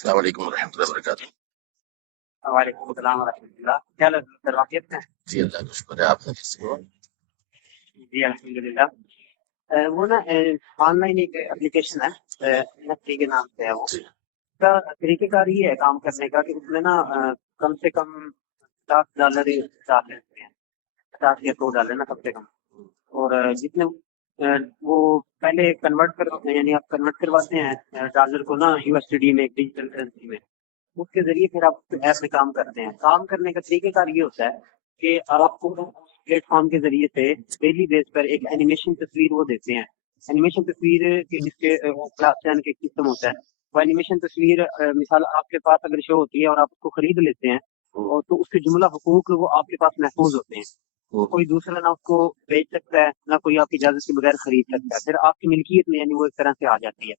السلام علیکم ورحمۃ اللہ وبرکاتہ۔ وعلیکم السلام ورحمۃ اللہ، کیا سر واقعیت ہیں؟ جی اللہ کا شکر ہے، آپ کا کیسے ہو؟ جی الحمد للہ۔ وہ نا آن لائن ایک اپلیکیشن ہے NFT کے نام سے ہے، وہ جی اس کا طریقہ کار یہ ہے کام کرنے کا کہ اس میں نا کم سے کم $50 ڈال لیتے ہیں، 50 یا $100 نا کم سے کم۔ اور جتنے وہ پہلے کنورٹ کر یعنی آپ کنورٹ کرواتے ہیں ڈالر کو نا USD میں، ایک ڈیجیٹل کرنسی میں، اس کے ذریعے پھر آپ ایپ میں کام کرتے ہیں۔ کام کرنے کا طریقہ کار یہ ہوتا ہے کہ آپ کو پلیٹ فارم کے ذریعے سے ڈیلی بیس پر ایک اینیمیشن تصویر وہ دیتے ہیں۔ اینیمیشن تصویر کے جس کے کلاس کے سسٹم ہوتا ہے، وہ اینیمیشن تصویر مثال آپ کے پاس اگر شو ہوتی ہے اور آپ اس کو خرید لیتے ہیں اور تو اس کے جملہ حقوق وہ آپ کے پاس محفوظ ہوتے ہیں، کوئی دوسرا نہ اس کو بیچ سکتا ہے، نہ کوئی آپ کی اجازت کے بغیر خرید سکتا ہے، پھر آپ کی ملکیت میں یعنی وہ ایک طرح سے آ جاتی ہے۔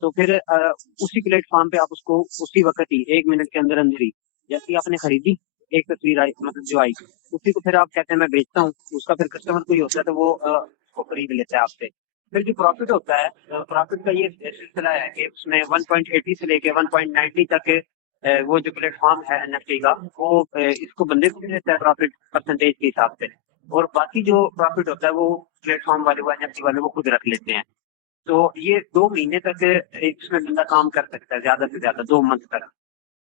تو پھر اسی پلیٹ فارم پہ آپ اس کو اسی وقت ہی 1 منٹ کے اندر اندر ہی جیسے آپ نے خریدی ایک تصویر آئی مطلب جو آئی اسی کو پھر آپ کہتے ہیں میں بیچتا ہوں، اس کا پھر کسٹمر کوئی ہوتا ہے تو وہ اس کو خرید لیتا ہے آپ سے۔ پھر جو پروفٹ ہوتا ہے، پروفٹ کا یہ سلسلہ ہے کہ اس میں 1.80 سے لے کے 1.90 تک وہ جو پلیٹ فارم ہے NFT کا وہ اس کو بندے کو بھی دیتا ہے پروفٹ پرسنٹیج کے حساب سے، اور باقی جو پروفٹ ہوتا ہے وہ پلیٹ فارم والے وہ NFT والے وہ خود رکھ لیتے ہیں۔ تو یہ 2 مہینے تک اس میں بندہ کام کر سکتا ہے، زیادہ سے زیادہ 2 منتھ تک،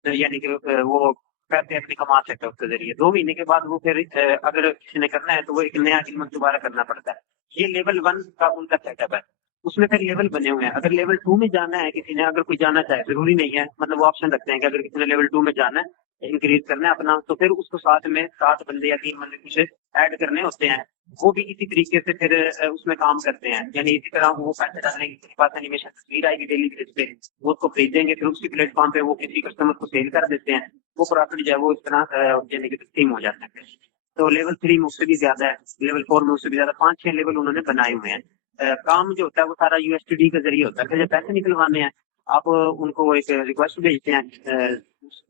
یعنی کہ وہ پیسے اپنے کما سکتا ہے اس کے ذریعے۔ 2 مہینے کے بعد وہ پھر اگر کسی نے کرنا ہے تو وہ ایک نیا قیمت دوبارہ کرنا پڑتا ہے۔ یہ لیول 1 کا ان کا سیٹ اپ ہے۔ اس میں پھر لیول بنے ہوئے ہیں، اگر لیول 2 میں جانا ہے کسی نے، اگر کوئی جانا چاہے، ضروری نہیں ہے، مطلب وہ آپشن رکھتے ہیں کہ اگر کسی نے لیول 2 میں جانا ہے، انکریز کرنا ہے اپنا، تو پھر اس کو ساتھ میں 7 بندے یا 3 بندے کچھ ایڈ کرنے ہوتے ہیں، وہ بھی اسی طریقے سے پھر اس میں کام کرتے ہیں، یعنی اسی طرح وہ پیسے ڈالیں گے، کسی پاس اینیمیشن تصویر آئے گی ڈیلی بیس پہ، وہ اس کو خریدیں گے، پھر اس کی پلیٹ فارم پہ وہ کسی کسٹمر کو سیل کر دیتے ہیں، وہ پروفٹ جو ہے وہ اس طرح یعنی کہ تقسیم ہو جاتا ہے۔ تو لیول 3 میں اس سے بھی زیادہ ہے، لیول 4 میں اس سے بھی زیادہ، 5-6 لیول انہوں نے بنائے ہوئے ہیں۔ کام جو ہوتا ہے وہ سارا USD کے ذریعے ہوتا ہے، پھر جب پیسے نکلوانے ہیں آپ ان کو ایک ریکویسٹ بھیجتے ہیں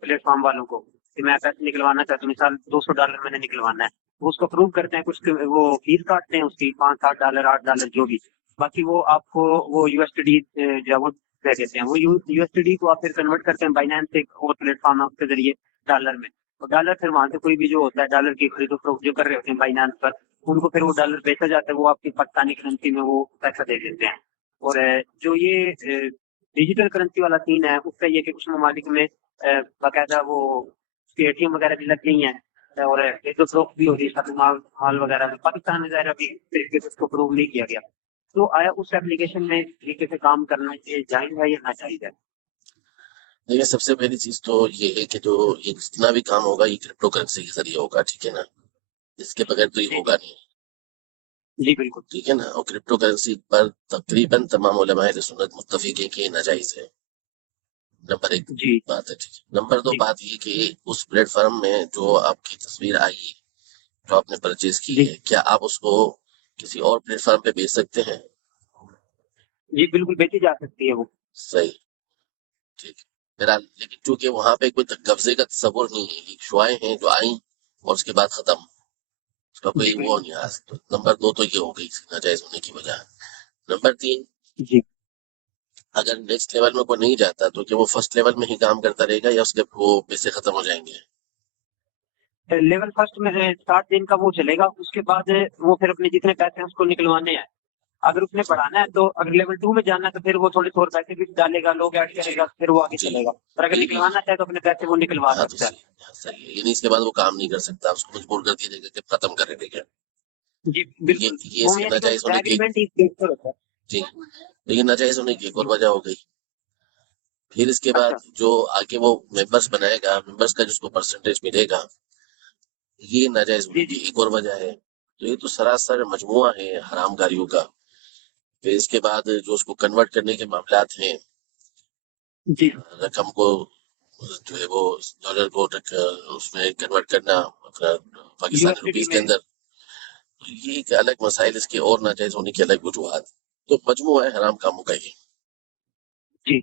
پلیٹ فارم والوں کو کہ میں پیسے نکلوانا چاہتا ہوں، مثال $200 میں نے نکلوانا ہے، وہ اس کو اپروو کرتے ہیں، کچھ وہ فیس کاٹتے ہیں اس کی $5-7 $8 جو بھی، باقی وہ آپ کو وہ USD جو ہے وہ دے دیتے ہیں۔ وہ USD کو آپ پھر کنورٹ کرتے ہیں بائنانس ایک اور پلیٹ فارم کے ذریعے ڈالر میں، اور ڈالر پھر وہاں سے کوئی بھی جو ہوتا ہے ڈالر کی خرید و فروخت جو کر رہے ہوتے ہیں بائنانس پر، ان کو پھر وہ ڈالر بیچا جاتا ہے، وہ آپ کی پاکستانی کرنسی میں وہ پیسہ دے دیتے ہیں۔ اور جو یہ ڈیجیٹل کرنسی والا سین ہے اس کا یہ کہ کچھ ممالک میں باقاعدہ وہ ATM وغیرہ بھی لگ گئی ہیں اور خرید و فروخت بھی ہو رہی ہے مال وغیرہ میں، پاکستان میں ظاہر ابھی طریقے سے اس کو اپروو نہیں کیا گیا۔ تو آیا اس ایپلیکیشن میں اس طریقے سے کام کرنا جائز ہے یا ناجائز ہے؟ دیکھیے سب سے پہلی چیز تو یہ ہے کہ جو یہ جتنا بھی کام ہوگا یہ کرپٹو کرنسی کے ذریعے ہوگا، ٹھیک ہے نا، اس کے بغیر تو یہ ہوگا نہیں، جی بالکل ٹھیک ہے نا۔ اور کرپٹو کرنسی پر تقریباً تمام علماء اہل سنت متفق ہیں کہ یہ ناجائز ہے، نمبر 1 جی بات ہے، ٹھیک ہے۔ نمبر 2 جی بات یہ کہ اس پلیٹ فارم میں جو آپ کی تصویر آئی ہے، جو آپ نے پرچیز کی جی ہے، کیا آپ اس کو کسی اور پلیٹ فارم پہ بیچ سکتے ہیں؟ جی بالکل بیچی جا سکتی ہے وہ۔ صحیح، ٹھیک ہے۔ بہرحال لیکن چونکہ وہاں پہ کوئی قبضے کا تصور نہیں ہے، یہ شعائیں ہیں جو آئیں اور اس کے بعد ختم، اس کا کوئی جی وہ بالکل نہیں آ سکتا۔ نمبر 2 تو یہ ہو گئی اس کی ناجائز ہونے کی وجہ۔ نمبر 3، جی اگر نیکسٹ لیول میں کوئی نہیں جاتا تو کیا وہ فرسٹ لیول میں ہی کام کرتا رہے گا یا اس کے وہ پیسے ختم ہو جائیں گے؟ لیول فرسٹ میں 60 دن کا وہ چلے گا، اس کے بعد وہ پھر اپنے جتنے پیسے ہیں اس کو نکلوانے ہیں، اگر اس نے بڑھانا ہے تو اگر لیول 2 میں جانا ہے تو پھر وہ تھوڑے تھوڑے پیسے بھی ڈالے گا، لوگ ایڈ کرے گا، پھر وہ آگے جی چلے گا، اور اگر نکلوانا چاہے تو اپنے پیسے وہ نکلوا ہاں تو سکتا صحیح، ہاں صحیح ہے، یعنی اس کے بعد وہ کام نہیں کر سکتا، اس کو مجبور کر دیا جائے گا کہ ختم کرے دے گا۔ ہے۔ جی یہ بالکل، یہ اس وہ کے یعنی کہ ناجائز ہونے کی، ایگریمنٹ ہی اس کے اوپر ہوتا ہے۔ جی لیکن ناجائز ہونے کی ایک اور وجہ ہو گئی۔ پھر اس کے بعد اچھا جو آگے وہ ممبرس بنائے گا، ممبرس کا جس کو پرسنٹیج ملے گا، یہ ناجائز ہونے جی کی جی ایک اور وجہ ہے۔ تو یہ تو سراسر مجموعہ ہے حرام کاریوں کا۔ پھر اس کے بعد جو اس کو کنورٹ کرنے کے معاملات ہیں، جی رقم کو جو ہے وہ ڈالر کو اس میں کنورٹ کرنا اپنا پاکستانی USD روپیز کے میں۔ اندر، یہ ایک الگ مسائل، اس کے اور ناجائز ہونے کی الگ وجوہات، تو مجموعہ ہے حرام کاموں کا یہ۔ جی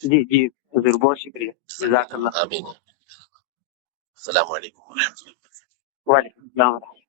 جی جی حضور بہت شکریہ، جزاک اللہ۔ آمین۔ السلام علیکم ورحمۃ اللہ۔ وعلیکم السلام۔